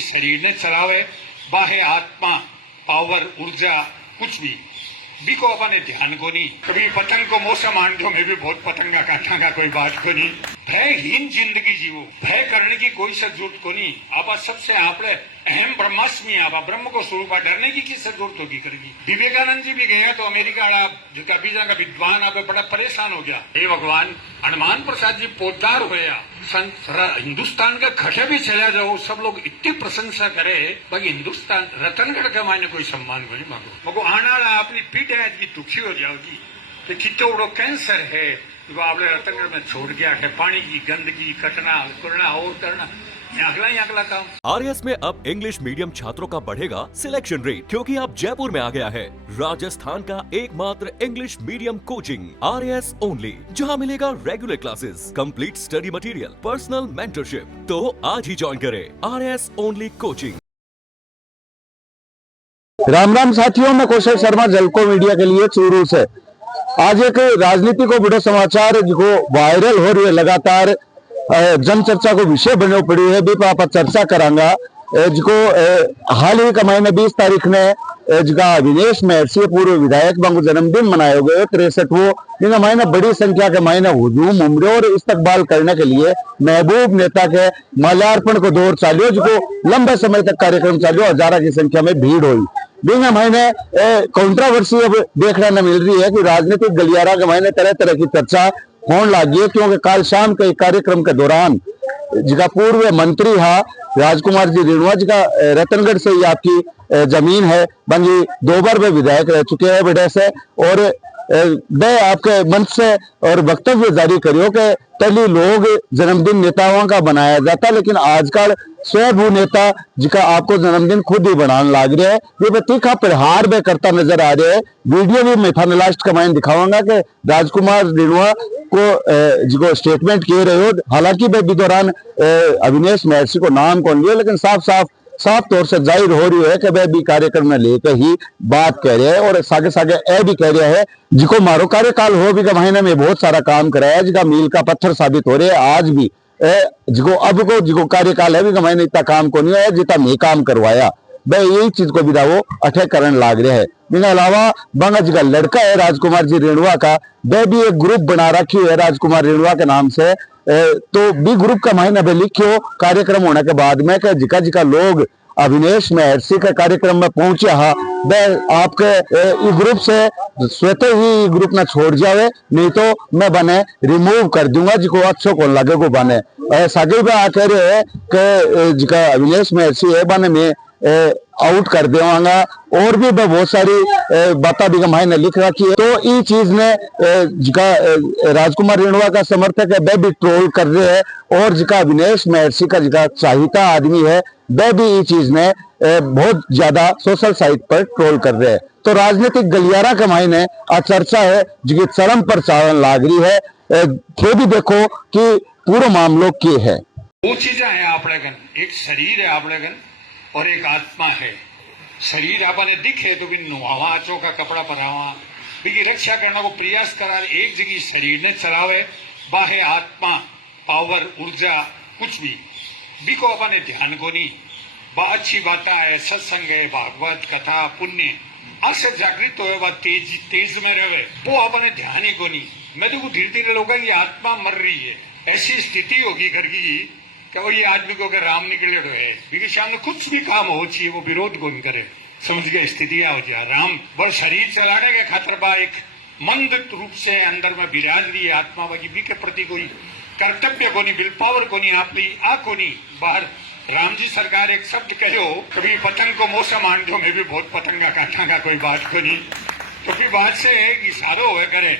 शरीर ने चलावे बाहे आत्मा पावर ऊर्जा कुछ भी को अपने ध्यान को नहीं। कभी पतंग को मौसम आन दो, मैं भी बहुत पतंगा काटा का कोई बात को नहीं। भयहीन जिंदगी जीवो, भय करने की कोई जरूरत को नहीं। आप सबसे आपने अहम ब्रह्मास्मि आप ब्रह्म को स्वरूप डरने की किस जरूरत होगी करेगी। विवेकानंद जी भी गया तो अमेरिका जिनका बीजा का विद्वान आप बड़ा परेशान हो गया। हे भगवान, हनुमान प्रसाद जी पोदार होया, हिंदुस्तान के खटे भी चला जाओ, सब लोग इतनी प्रशंसा करे, बाकी हिंदुस्तान रतनगढ़ के मायने कोई सम्मान को नहीं मांगो। मगो आना अपनी पीठ है की दुखी हो जाओगी कि कितोड़ो कैंसर है तो आपने रतनगढ़ में छोड़ गया है। पानी की गंदगी कटना करना और करना अगला काम। आरएस में अब इंग्लिश मीडियम छात्रों का बढ़ेगा सिलेक्शन रेट, क्योंकि अब जयपुर में आ गया है राजस्थान का एकमात्र English medium coaching RS only, जहां मिलेगा regular classes, complete study material, personal mentorship. तो आज ही ज्वाइन करें RS only coaching. Ram Ram साथियों, मैं कौशल शर्मा जलको मीडिया के लिए चूरू से। आज एक राजनीति को बड़ो समाचार जो वायरल हो रही है, लगातार जन चर्चा को विषय बने पड़ी है, भी आप चर्चा करांगा। जिको हाल ही का महीने 20 तारीख ने जिका अविनेश महर्षि पूर्व विधायक बांगो जन्मदिन मनाए गए 63वो इन महीने बड़ी संख्या के महीने हुजूम उमड़े और इस्तकबाल करने के लिए महबूब नेता के माल्यार्पण को दौर चालियो, जिको लंबे समय तक कार्यक्रम चालियो, हजारों की संख्या में भीड़ हुई। बिना महीने कंट्रोवर्सी अब देखने न मिल रही है कि राजनीतिक गलियारा के महीने तरह तरह की चर्चा होने लगी है, क्योंकि कल शाम के कार्यक्रम के दौरान जिका पूर्व मंत्री हा राजकुमार जी रेणुआ जी का रतनगढ़ से ही आपकी जमीन है, बंगी 2 बार वे विधायक रह चुके हैं बड़े से, और वे आपके मंच से और वक्तव्य जारी करियो कि पहले लोग जन्मदिन नेताओं का बनाया जाता, लेकिन आजकल स्वयं नेता जिका आपको जन्मदिन खुद ही बनाने लग रहे हैं। ये तीखा प्रहार में करता नजर आ रहे हैं। वीडियो भी मैं थाने लास्ट का मैं दिखाऊंगा कि राजकुमार रेणुआ को जिको स्टेटमेंट किए रहे हो, हालांकि वे भी दौरान अविनेश महर्षि को नाम कौन लिया, लेकिन साफ तौर से जाहिर हो रही है कि वह भी कार्यक्रम में लेकर ही बात कह रहे हैं, और सागे सागे ए भी कह रहे हैं जिको मारो कार्यकाल हो भी का महीने में बहुत सारा काम कराया, जिका मील का पत्थर साबित हो रहे हैं। आज भी जिको अब को जिको कार्यकाल है भी का महीने इतना काम को नहीं है जितना मैं काम करवाया, वह यही चीज को भी वो अटैक करने लाग रहे हैं। इनके अलावा बंगा जी का लड़का है राजकुमार जी रेणुआ का, वह भी एक ग्रुप बना रखी है राजकुमार रेणुआ के नाम से, तो बी ग्रुप का महीना भी लिखियो कार्यक्रम होने के बाद में कि जिका जिका लोग अविनेश महर्षि के कार्यक्रम में पहुंचे हा, वह आपके ग्रुप से स्वतः ही ग्रुप ना छोड़ जावे, नहीं तो मैं बने रिमूव कर दूंगा, जिको अच्छो को लगे को बने। सागे भी आ कह रहे हैं कि जिका अविनेश महर्षि है बने में आउट कर देवांगा, और भी बहुत सारी बातें भी महीने लिख रखी है। तो ये चीज ने जिका राजकुमार रेणुआ का समर्थक है वह भी ट्रोल कर रहे हैं, और जिका अविनेश महर्षि का जिका चाहता आदमी है वह भी ये चीज ने बहुत ज्यादा सोशल साइट पर ट्रोल कर रहे हैं। तो राजनीतिक गलियारा के महीने चर्चा है जिसकी चरम पर चालन लाग रही है। फिर भी देखो कि पूरा मामलो क्या है। दो चीजें हैं आपने गन, एक शरीर है आपने गन और एक आत्मा है। शरीर आपने दिखे तो भी नुहावा चौका कपड़ा पहनावा भी रक्षा करने को प्रयास करा, एक जगह शरीर ने चलावे बाहे आत्मा पावर ऊर्जा कुछ भी को अपने ध्यान को नहीं। अच्छी बात है, सत्संग है, भागवत कथा पुण्य आसे जागृत हो बात तेज में रहे, वो अपने ध्यान ही को नहीं। मैं तो धीरे धीरे लोग ये आत्मा मर रही है, ऐसी स्थिति होगी घर की कि वो ये आदमी को अगर राम निकले तो है क्योंकि सामने कुछ भी काम हो चाहिए वो विरोध कौन करे, समझ गए स्थितियां हो जाए। राम बड़ शरीर चलाने के खातर बा एक मंद रूप से अंदर में विराज रही है आत्मा, बाकी बी के प्रति कोई कर्तव्य को नहीं, विल पावर को नहीं, आपकी आ को नहीं। बाहर राम जी सरकार एक शब्द कहो, कभी पतंग को मौसम आन दो, मैं भी बहुत पतंगा काटा का कोई बात को नहीं। तो फिर बात से इशारो हुए करे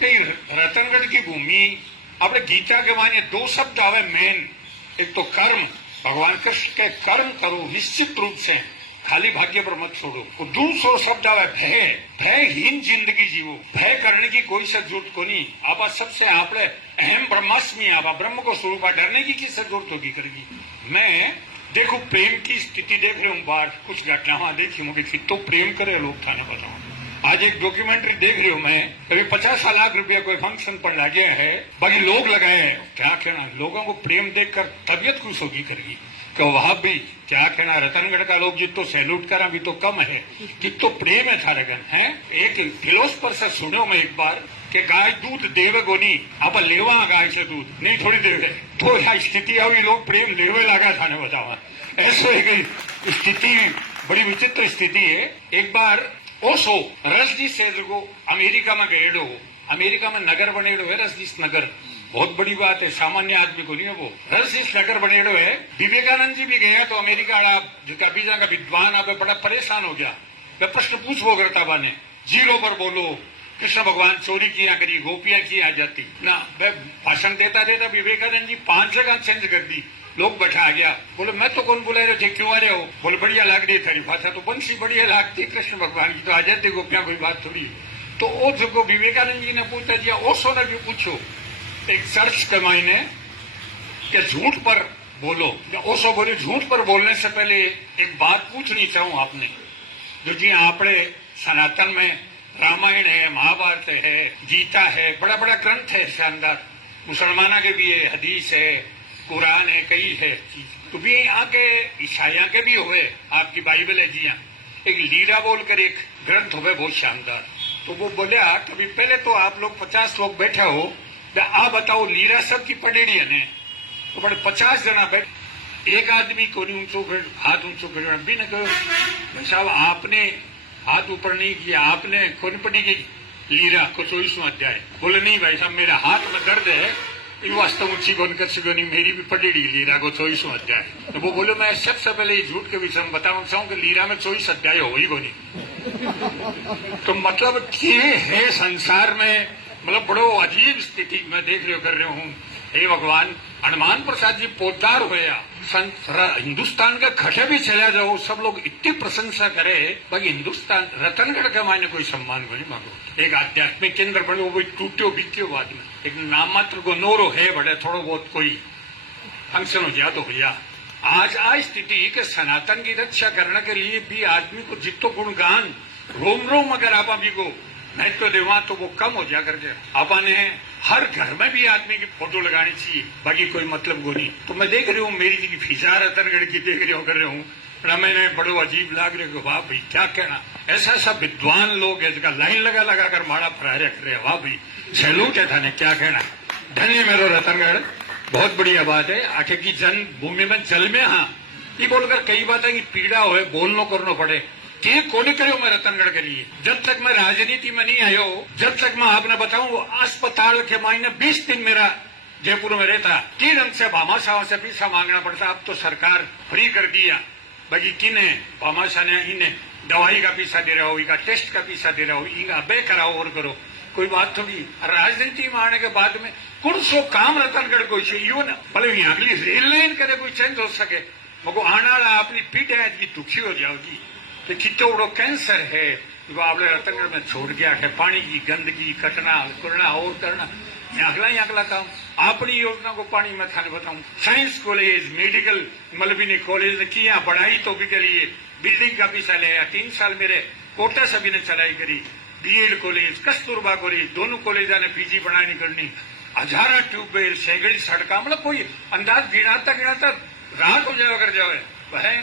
कि रतनगढ़ की भूमि अपने गीता के माने 2 शब्द आवे मेन, एक तो कर्म, भगवान कृष्ण के कर्म करो निश्चित रूप से, खाली भाग्य पर मत छोड़ो। दूसरा शब्द आवे भय, भयहीन जिंदगी जीवो, भय करने की कोई जरूरत को नहीं। आप सबसे आपने अहम ब्रह्मास्मि आप ब्रह्म को स्वरूप डरने की किस जरूरत होगी करेगी। मैं देखो प्रेम की स्थिति देख रही हूँ, बाहर कुछ घटनाएं देखी मुझे तो प्रेम करे लोग थाने बताओ। आज एक डॉक्यूमेंट्री देख रही हूँ मैं, कभी 50 लाख रुपया कोई फंक्शन पर लगे हैं, बाकी लोग लगाए हैं। क्या कहना, लोगों को प्रेम देखकर तबियत खुश होगी करेगी। कि वहां भी क्या कहना, रतनगढ़ का लोग जितो सैल्यूट करा भी तो कम है, कितो प्रेम है थारे गन है। एक फिलोसफर से सुनो मैं एक बार कि गाय दूध देवे गोनी, आप लेवा गाय से दूध नहीं थोड़ी देवे, तो यह स्थिति आई, लोग प्रेम लेवे लगा थाने बतावा, ऐसे एक स्थिति, बड़ी विचित्र स्थिति है। एक बार ओशो रसजी से जो अमेरिका में गएडो, अमेरिका में नगर बनेडो है रसजीस नगर, बहुत बड़ी बात है, सामान्य आदमी को नहीं है वो, रसजीस नगर बनेडो है। विवेकानंद जी भी गया तो अमेरिका वाला जिसका बीजा का विद्वान आप बड़ा परेशान हो गया, मैं प्रश्न पूछो करता बाने, जीरो पर बोलो, कृष्ण भगवान चोरी किया करी, गोपियां की आ जाती ना, भाषण देता देता विवेकानंद जी 5 जगह चेंज कर दी, लोग बैठा आ गया, बोले मैं तो कौन बुला रहे थे, क्यों आ रहे हो, बोले बढ़िया लाग रही थारी भाषा तो बंसी बढ़िया लागती, कृष्ण भगवान की तो आ जाती गोपियां, कोई बात थोड़ी। तो वो जो विवेकानंद जी ने पूछा दिया, ओशो ने भी पूछो एक चर्च के मायने कि झूठ पर बोलो, ओशो बोले झूठ पर बोलने से पहले एक बात पूछनी चाहूं आपने, जो जी आपने सनातन में रामायण है, महाभारत है, गीता है, बड़ा बड़ा ग्रंथ है शानदार, मुसलमाना के भी है, हदीस है, कुरान है, कई है चीज, तो भी यहाँ के ईसाइया के भी हुए, आपकी बाइबल है जी, एक लीरा बोलकर एक ग्रंथ हुए बहुत शानदार। तो वो बोलिया कभी पहले तो आप लोग 50 लोग बैठे हो, आ बताओ लीरा सब की पड़ेड़ी है ने, तो बड़े 50 जना बैठ, एक आदमी को नहीं ऊंचो हाथ ऊंचो कर भी ने कहो भाई साहब आपने हाथ ऊपर नहीं किया, आपने कौन पड़ी की लीरा को 24वां अध्याय, बोले नहीं भाई साहब मेरा हाथ में दर्द है, ये वास्तव ऊंची कौन कर सको नहीं, मेरी भी पड़ेड़ी लीरा को 24वां अध्याय। तो वो बोले मैं सबसे पहले ये झूठ के विषय में बताना चाहूँ कि लीरा में 24 अध्याय हो ही को नहीं। तो मतलब ये है संसार में, मतलब बड़ो अजीब स्थिति मैं देख रहे कर रहे हूँ। हे भगवान, हनुमान प्रसाद जी पोदार होया, हिंदुस्तान का खटे भी चला जाओ, सब लोग इतनी प्रशंसा करे, बाकी हिंदुस्तान रतनगढ़ का मायने कोई सम्मान को नहीं मांगो, एक आध्यात्मिक केंद्र बने वो टूट्यो बीत्यो बाद में, एक नाम मात्र को नोरो है बड़े थोड़ो बहुत कोई फंक्शन हो जाए तो भैया। आज आ स्थिति के सनातन की रक्षा करने के लिए भी आदमी को जितो गुणगान रोम रोम अगर आप अभी को नहीं तो देवा तो वो कम हो जा करके, आपने हर घर में भी आदमी की फोटो लगानी चाहिए, बाकी कोई मतलब को नहीं। तो मैं देख रही हूँ मेरी जी की फिजा रतनगढ़ की देख रही हूँ कर रही हूँ, मैंने बड़ो अजीब लाग रहे हो, वाह भाई क्या कहना, ऐसा ऐसा विद्वान लोग है जिसका लाइन लगा लगा कर माड़ा फरारे कर रहे, वाह भाई सैल्यूट है थाने, क्या कहना, धन्य मेरो रतनगढ़, बहुत बढ़िया बात है। आखिर की जन्मभूमि में जल में हाँ ये बोलकर कई बातें की पीड़ा हो बोलना करना पड़े कि कोने करो मैं रतनगढ़ के लिए, जब तक मैं राजनीति में नहीं आयो, जब तक मैं आपने बताऊं अस्पताल के महीने 20 दिन मेरा जयपुर में रहता, किन ढंग से भामाशाह से पैसा मांगना पड़ता, अब तो सरकार फ्री कर दिया, बाकी किने भामाशाह ने इन्हें दवाई का पैसा दे रहा हो, इनका टेस्ट का पैसा दे रहा हो, इनका बे कराओ और करो, कोई बात थोड़ी। राजनीति में आने के बाद में कौन सो काम रतनगढ़ को चाहिए ना, भले यहाँ अगली रेल लाइन करे कोई चेंज हो सके, मगर आने वाला अपनी पीठ है की दुखी हो जाओगी, तो कितो बड़ो कैंसर है जो आपने रतनगढ़ में छोड़ गया है, पानी की गंदगी कटना करना और करना, अगला काम अपनी योजना को पानी में थाने बताऊं, साइंस कॉलेज मेडिकल मलबिनी कॉलेज ने किया पढ़ाई तो भी के लिए बिल्डिंग का पैसा लिया, 3 साल मेरे कोटा सभी ने चलाई करी, बीएड कॉलेज कस्तूरबा कॉलेज दोनों कॉलेजा ने पीजी बनानी करनी, 1000 ट्यूबवेल सैकड़ी सड़का, मतलब कोई अंदाज गिनाता गिनाता राहत हो जाए अगर जाए वह,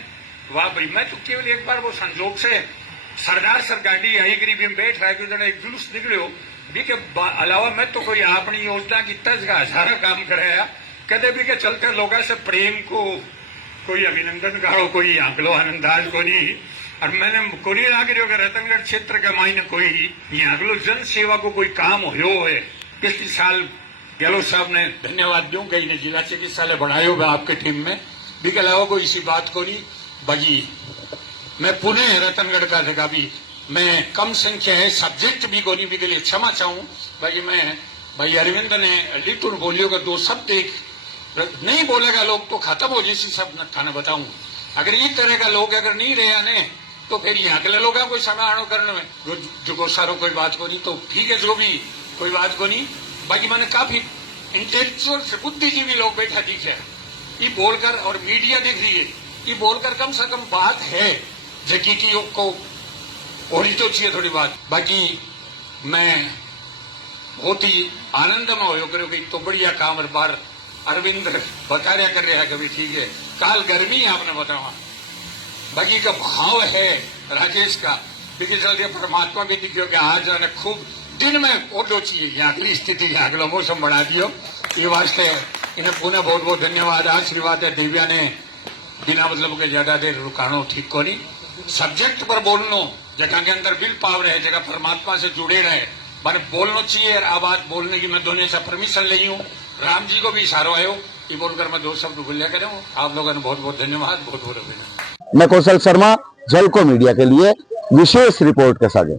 वाह भाई। मैं तो केवल एक बार वो संजोग से सरदार सर गाड़ी आई गरीबी में बैठ रहा है, एक जुलूस निकलो भी के अलावा मैं तो कोई अपनी योजना की तज का 1000 काम कराया, कदे भी के चलते लोगों से प्रेम को कोई अभिनंदन करो, कोई आंकलो आनंदाज को नहीं, और मैंने को नहीं लाग रही होगा रतनगढ़ क्षेत्र के मायने कोई आंकलो जन सेवा को कोई काम हो है। पिछले साल गहलोत साहब ने धन्यवाद दूं कहीं ने जिला चिकित्सालय बढ़ाया होगा आपके टीम में भी के अलावा कोई इसी बात को नहीं, बाकी मैं पुणे रतनगढ़ का जगह भी मैं कम संख्या है सब्जेक्ट भी को नहीं भी के लिए क्षमा चाहूं, बाकी मैं भाई अरविंद ने लिटुर बोलियो का 2 शब्द एक नहीं बोलेगा लोग तो खत्म हो जैसी सब खाना बताऊं, अगर ये तरह का लोग अगर नहीं रहे आने तो फिर यहाँ के लोग कोई समारोह करने में जो सारो कोई बात को नहीं, तो ठीक है जो भी कोई बात को नहीं, बाकी मैंने काफी इंटेलेक्चुअल से बुद्धिजीवी लोग बैठा दिखे, ये बोलकर और मीडिया देख रही है, ये बोलकर कम से कम बात है जकी की को होनी तो चाहिए थोड़ी बात। बाकी मैं बहुत ही आनंद में हो करो कि तो बढ़िया काम बार अरविंद बता रहा कर रहा है कभी ठीक है काल गर्मी आपने बतावा बाकी का भाव है राजेश का बिकी जल्दी परमात्मा भी दिखो कि आज અને खूब दिन में ओडो चाहिए अगली स्थिति अगलो मौसम बढ़ा दियो ये वास्ते इन्हें पुनः बहुत बहुत धन्यवाद। आशीर्वाद है दिव्या ने बिना मतलब के ज्यादा देर रुकानो ठीक को नहीं सब्जेक्ट पर बोलनो जगह के अंदर विल पावर है जगह परमात्मा से जुड़े रहे मैंने बोलना चाहिए और आ बात बोलने की मैं दोनों से परमिशन ली हूँ। राम जी को भी इशारो आयो ये बोलकर मैं 2 शब्द बोलिया करूँ। आप लोगों ने बहुत बहुत धन्यवाद बहुत बहुत अभिनंदन। मैं कौशल शर्मा जलको मीडिया के लिए विशेष रिपोर्ट के साथ।